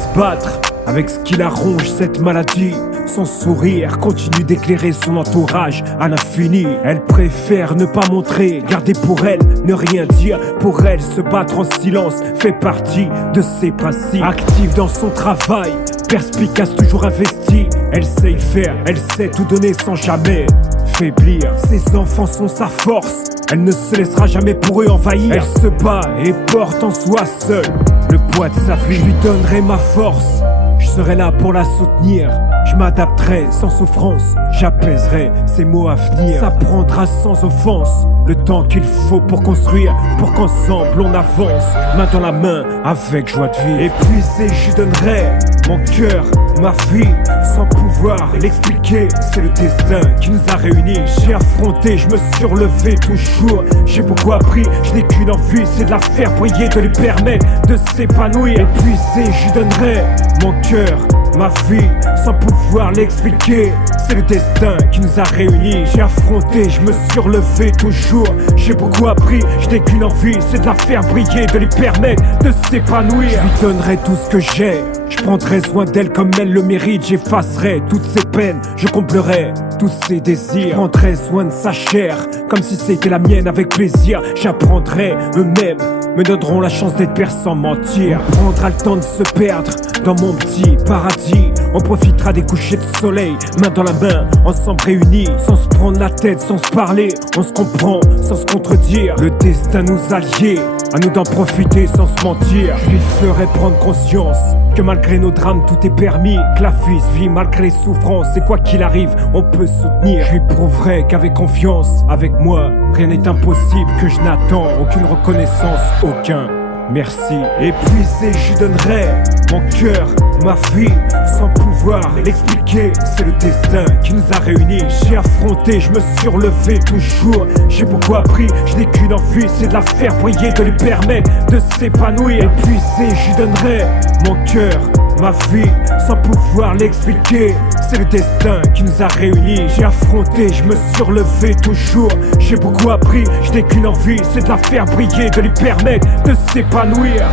se battre avec ce qui la ronge, cette maladie. Son sourire continue d'éclairer son entourage à l'infini. Elle préfère ne pas montrer, garder pour elle, ne rien dire. Pour elle, se battre en silence fait partie de ses principes. Active dans son travail, perspicace, toujours investie. Elle sait y faire, elle sait tout donner sans jamais faiblir. Ses enfants sont sa force, elle ne se laissera jamais pour eux envahir. Elle se bat et porte en soi seule le poids de sa vie. Je lui donnerai ma force, je serai là pour la soutenir. Je m'adapterai sans souffrance, j'apaiserai ses mots à venir. Ça prendra sans offense le temps qu'il faut pour construire, pour qu'ensemble on avance, main dans la main, avec joie de vivre. Épuisé, je lui donnerai mon cœur, ma vie, sans pouvoir l'expliquer. C'est le destin qui nous a réunis. J'ai affronté, je me suis relevé toujours. J'ai beaucoup appris, je n'ai qu'une envie, c'est de la faire briller, de lui permettre de s'épanouir. Épuisé, je lui donnerai mon cœur, ma vie, sans pouvoir l'expliquer. C'est le destin qui nous a réunis. J'ai affronté, je me suis relevé toujours. J'ai beaucoup appris, je n'ai qu'une envie, c'est de la faire briller, de lui permettre de s'épanouir. Je lui donnerai tout ce que j'ai, je prendrai soin d'elle comme elle le mérite. J'effacerai toutes ses peines, je comblerai tous ses désirs. Je prendrai soin de sa chair, comme si c'était la mienne avec plaisir. J'apprendrai, eux-mêmes me donneront la chance d'être père sans mentir. On prendra le temps de se perdre dans mon petit paradis. On profitera des couchers de soleil, main dans la main, ensemble réunis, sans se prendre la tête, sans se parler. On se comprend, sans se contredire. Le destin nous a liés, à nous d'en profiter sans se mentir. Je lui ferai prendre conscience que malgré nos drames tout est permis, que la vie se vit malgré les souffrances, et quoi qu'il arrive on peut soutenir. Je lui prouverai qu'avec confiance, avec moi rien n'est impossible, que je n'attends aucune reconnaissance, aucun merci. Épuisé, je lui donnerai mon cœur, ma vie, sans pouvoir l'expliquer. C'est le destin qui nous a réunis. J'ai affronté, je me suis relevé toujours. J'ai beaucoup appris, je n'ai qu'une envie, c'est de la faire briller, de lui permettre de s'épanouir. Épuisé, je lui donnerai mon cœur, ma vie, sans pouvoir l'expliquer. C'est le destin qui nous a réunis. J'ai affronté, je me suis relevé toujours. J'ai beaucoup appris, je n'ai qu'une envie, c'est de la faire briller, de lui permettre de s'épanouir.